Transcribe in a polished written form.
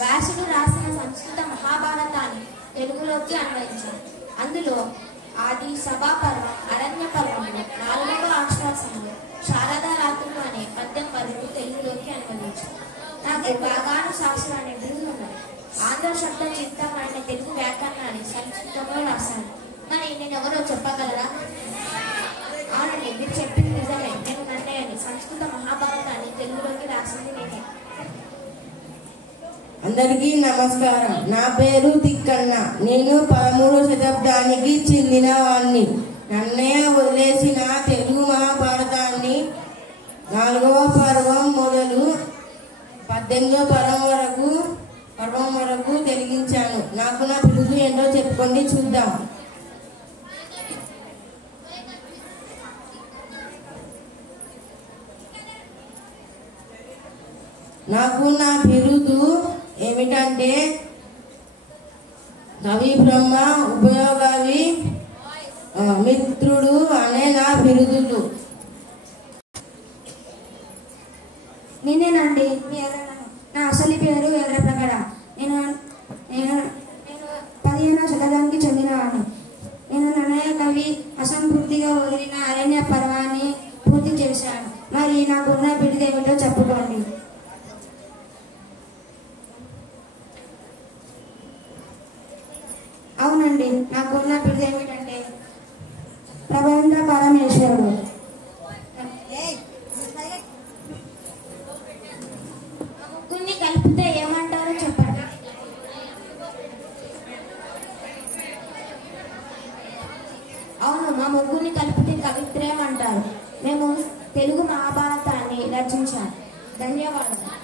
వ్యాసుడు రాసిన సంస్కృత మహాభారతాన్ని తెలుగులోకి అన్వయించారు. అందులో ఆది, సభాపర్వం, అరణ్య పర్వంలో 4వ ఆశ్వాసంలో శారదా రాత్రులు అనే పద్యం వరకు తెలుగులోకి అన్వయించారు. నాకు బాగాను శాస్త్రం అనే బిరుదు ఉన్నది. ఆంధ్ర శబ్ద చింతన అనే తెలుగు వ్యాకరణాన్ని సంస్కృతంలో రాశాను. మరి నేను ఎవరో చెప్పగలరా? అవునండి, మీరు చెప్పింది నిజమే. నేను నన్నయ్యని. సంస్కృత మహాభారతాన్ని తెలుగులోకి రాసింది నేనే. అందరికీ నమస్కారం. నా పేరు తిక్కన్న. నేను 13వ శతాబ్దానికి చెందిన వాణ్ణి. నన్నయ్య వదిలేసిన తెలుగు మహాభారతాన్ని 4వ పర్వం మొదలు 18వ పర్వం వరకు తెలిగించాను. నాకు నా బిరుదు ఏంటో చెప్పుకోండి చూద్దాం. నాకు నా బిరుదు ఏమిటంటే కవి బ్రహ్మ ఉపయోగవి మిత్రుడు అనే నా బిరుదులు. నేనేనండి నా అసలు పేరు ఎర్రప్రగడ. నేను 15వ శతాబ్దానికి చెందినవాడిని. నేను నన్నయ్య కవి అసంపూర్తిగా వదిలిన అరణ్య పర్వాన్ని పూర్తి చేశాను. మరి నాకున్న బిరుదు ఏమిటో చెప్పుకోండి. అవునండి, నాకున్న బిరుదు ఏమిటంటే ప్రబంధ పరమేశ్వరుడు. ముగ్గురిని కలిపితే ఏమంటారో చెప్పండి. అవును, మా ముగ్గురిని కలిపితే కవిత్రయం అంటారు. మేము తెలుగు మహాభారతాన్ని రచించాము. ధన్యవాదాలు.